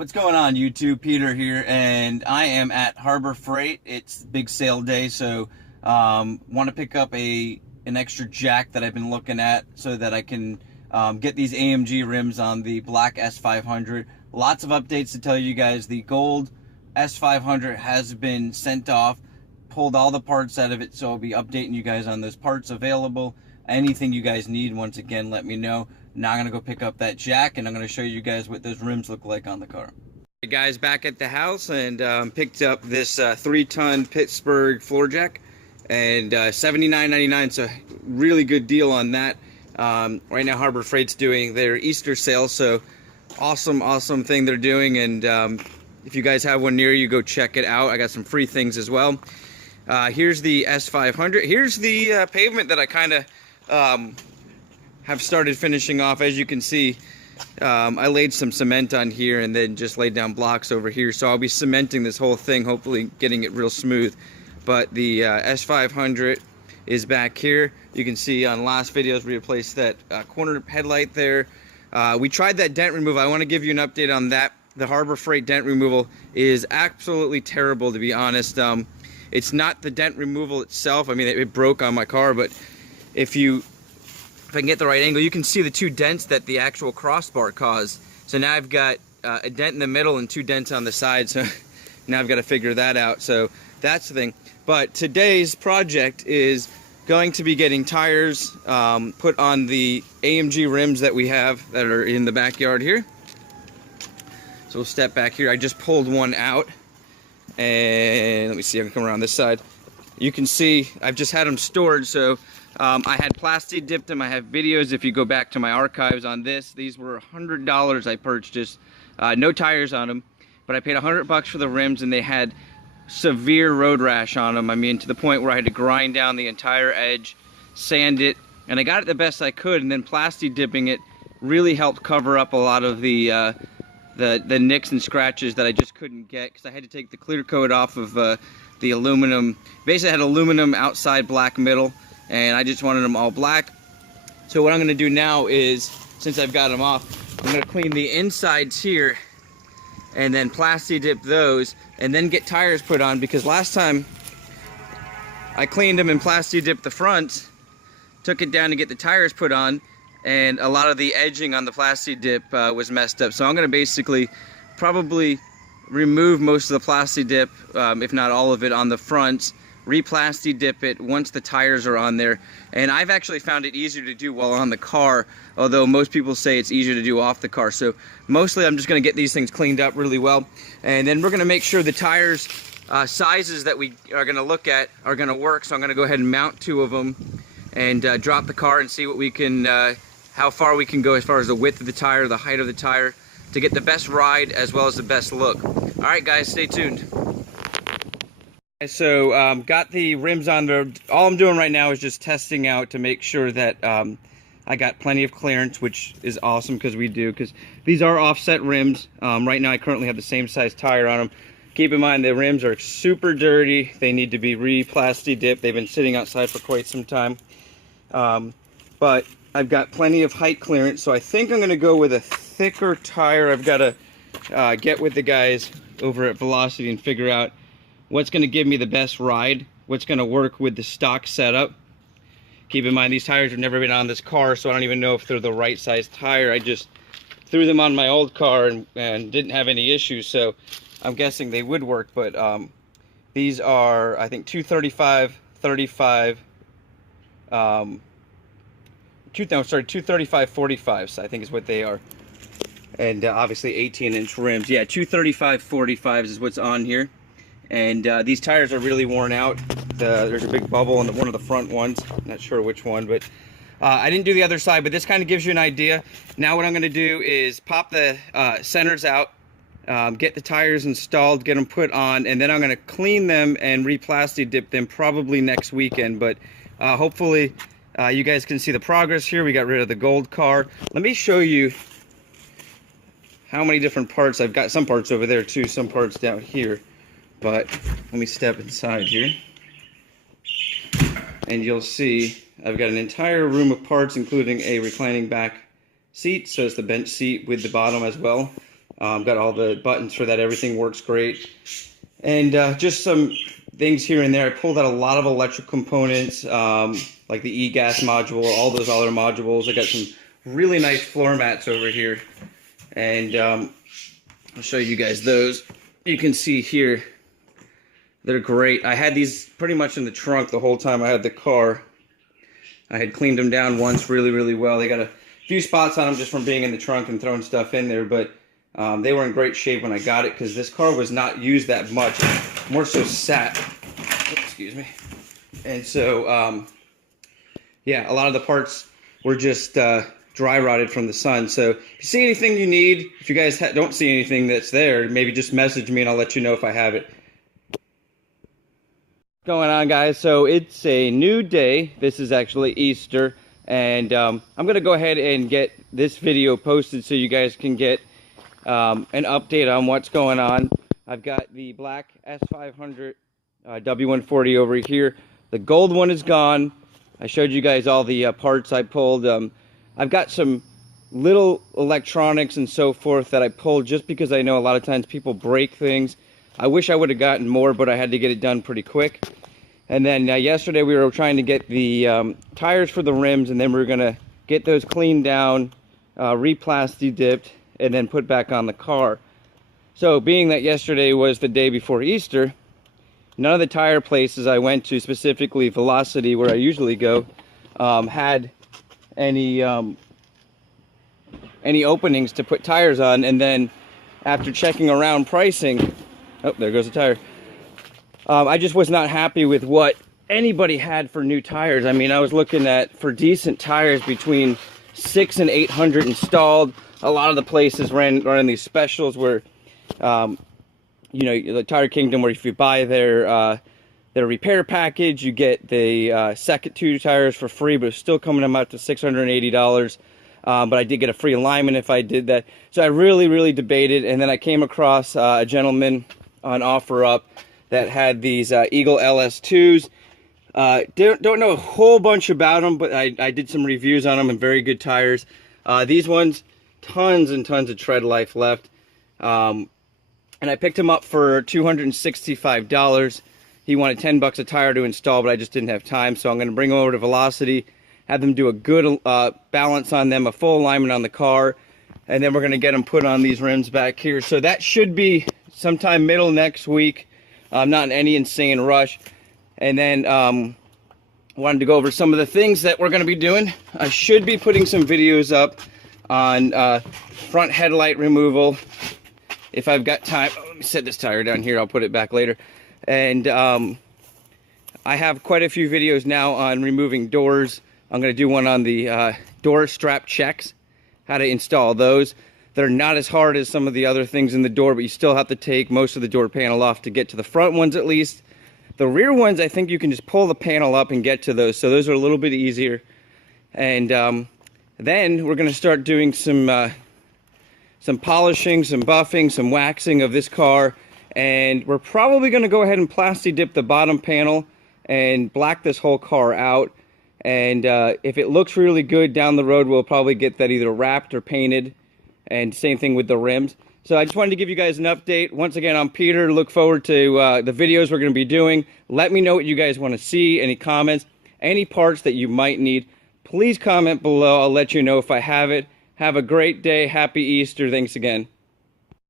What's going on, YouTube? Peter here, and I am at Harbor Freight. It's big sale day, so want to pick up an extra jack that I've been looking at so that I can get these AMG rims on the black S500. Lots of updates to tell you guys. The gold S500 has been sent off, pulled all the parts out of it, so I'll be updating you guys on those parts available. Anything you guys need, once again, let me know. Now I'm gonna go pick up that jack, and I'm gonna show you guys what those rims look like on the car. Hey guys, back at the house, and picked up this 3-ton Pittsburg floor jack, and $79.99, so really good deal on that. Right now Harbor Freight's doing their Easter sale, so awesome thing they're doing, and if you guys have one near you, go check it out. I got some free things as well. Here's the S500. Here's the pavement that I kind of have started finishing off. As you can see, I laid some cement on here and then just laid down blocks over here, so I'll be cementing this whole thing, hopefully getting it real smooth. But the S500 is back here. You can see on last videos we replaced that corner headlight there. We tried that dent removal. I want to give you an update on that. The Harbor Freight dent removal is absolutely terrible, to be honest. It's not the dent removal itself. I mean, it broke on my car, but if I can get the right angle, you can see the 2 dents that the actual crossbar caused. So now I've got a dent in the middle and 2 dents on the side, so now I've got to figure that out. So that's the thing. But today's project is going to be getting tires put on the AMG rims that we have that are in the backyard here. So we'll step back here. I just pulled one out, and let me see, I can come around this side. You can see I've just had them stored, so I had plastic dipped them. I have videos if you go back to my archives on this. These were $100 I purchased, no tires on them, but I paid $100 for the rims, and they had severe road rash on them. I mean, to the point where I had to grind down the entire edge, sand it, and I got it the best I could, and then plastic dipping it really helped cover up a lot of the nicks and scratches that I just couldn't get, because I had to take the clear coat off of the aluminum. Basically I had aluminum outside, black middle, and I just wanted them all black. So what I'm going to do now is, since I've got them off, I'm going to clean the insides here and then plastic dip those and then get tires put on, because last time I cleaned them and plastic dipped the front, took it down to get the tires put on, and a lot of the edging on the plastic dip was messed up. So I'm going to basically probably remove most of the plastic dip, if not all of it, on the front, re-plastic dip it once the tires are on there. And I've actually found it easier to do while on the car, although most people say it's easier to do off the car. So mostly I'm just going to get these things cleaned up really well, and then we're going to make sure the tires sizes that we are going to look at are going to work. So I'm going to go ahead and mount 2 of them and drop the car and see what we can how far we can go as far as the width of the tire, the height of the tire, to get the best ride as well as the best look. All right guys, stay tuned. So got the rims on there. All I'm doing right now is just testing out to make sure that I got plenty of clearance, which is awesome, because we do, because these are offset rims. Right now I currently have the same size tire on them. Keep in mind the rims are super dirty. They need to be re-plastic dipped. They've been sitting outside for quite some time. But I've got plenty of height clearance, so I think I'm going to go with a thicker tire. I've got to get with the guys over at Velocity and figure out what's going to give me the best ride, what's going to work with the stock setup. Keep in mind these tires have never been on this car, so I don't even know if they're the right size tire. I just threw them on my old car and didn't have any issues, so I'm guessing they would work. But these are, I think, 235 45s, I think is what they are. And obviously 18-inch rims. Yeah, 235/45s is what's on here. And these tires are really worn out. There's a big bubble in one of the front ones. Not sure which one, but I didn't do the other side, but this kind of gives you an idea. Now what I'm going to do is pop the centers out, get the tires installed, get them put on, and then I'm going to clean them and re-plastic dip them probably next weekend. But hopefully you guys can see the progress here. We got rid of the gold car. Let me show you how many different parts. I've got some parts over there too, some parts down here. But let me step inside here, and you'll see I've got an entire room of parts, including a reclining back seat, so it's the bench seat with the bottom as well. Got all the buttons for that. Everything works great. And just some things here and there. I pulled out a lot of electric components, like the e-gas module, all those other modules. I got some really nice floor mats over here. And I'll show you guys those. You can see here, they're great. I had these pretty much in the trunk the whole time I had the car. I had cleaned them down once really well. They got a few spots on them just from being in the trunk and throwing stuff in there, but they were in great shape when I got it because this car was not used that much. It more so sat. Excuse me. And so, yeah, a lot of the parts were just dry rotted from the sun. So if you see anything you need, if you guys don't see anything that's there, maybe just message me and I'll let you know if I have it. Going on, guys, so it's a new day. This is actually Easter, and I'm gonna go ahead and get this video posted so you guys can get an update on what's going on. I've got the black S500 w140 over here. The gold one is gone. I showed you guys all the parts I pulled. I've got some little electronics and so forth that I pulled just because I know a lot of times people break things. I wish I would have gotten more, but I had to get it done pretty quick. And then yesterday we were trying to get the tires for the rims, and then we were going to get those cleaned down, re-plasti dipped, and then put back on the car. So being that yesterday was the day before Easter, none of the tire places I went to, specifically Velocity, where I usually go, had any openings to put tires on. And then after checking around pricing, oh, there goes the tire. I just was not happy with what anybody had for new tires. I mean, I was looking at, for decent tires, between $600 and $800 installed. A lot of the places ran these specials where, you know, the Tire Kingdom, where if you buy their repair package, you get the second 2 tires for free, but it's still coming out to $680. But I did get a free alignment if I did that. So I really debated, and then I came across a gentleman on OfferUp that had these Eagle LS2s. Don't know a whole bunch about them, but I did some reviews on them, and very good tires. These ones, tons and tons of tread life left. And I picked them up for $265. He wanted $10 a tire to install, but I just didn't have time, so I'm going to bring them over to Velocity, have them do a good balance on them, a full alignment on the car, and then we're going to get them put on these rims back here. So that should be sometime middle next week. I'm not in any insane rush. And then wanted to go over some of the things that we're going to be doing. I should be putting some videos up on front headlight removal if I've got time. Oh, let me set this tire down here. I'll put it back later. And I have quite a few videos now on removing doors. I'm going to do one on the door strap checks, how to install those. They're not as hard as some of the other things in the door, but you still have to take most of the door panel off to get to the front ones at least. The rear ones, I think you can just pull the panel up and get to those, so those are a little bit easier. And then we're going to start doing some polishing, some buffing, some waxing of this car, and we're probably going to go ahead and plasti dip the bottom panel and black this whole car out. And if it looks really good down the road, we'll probably get that either wrapped or painted. And same thing with the rims. So I just wanted to give you guys an update. Once again, I'm Peter. Look forward to the videos we're going to be doing. Let me know what you guys want to see, any comments, any parts that you might need. Please comment below. I'll let you know if I have it. Have a great day. Happy Easter. Thanks again.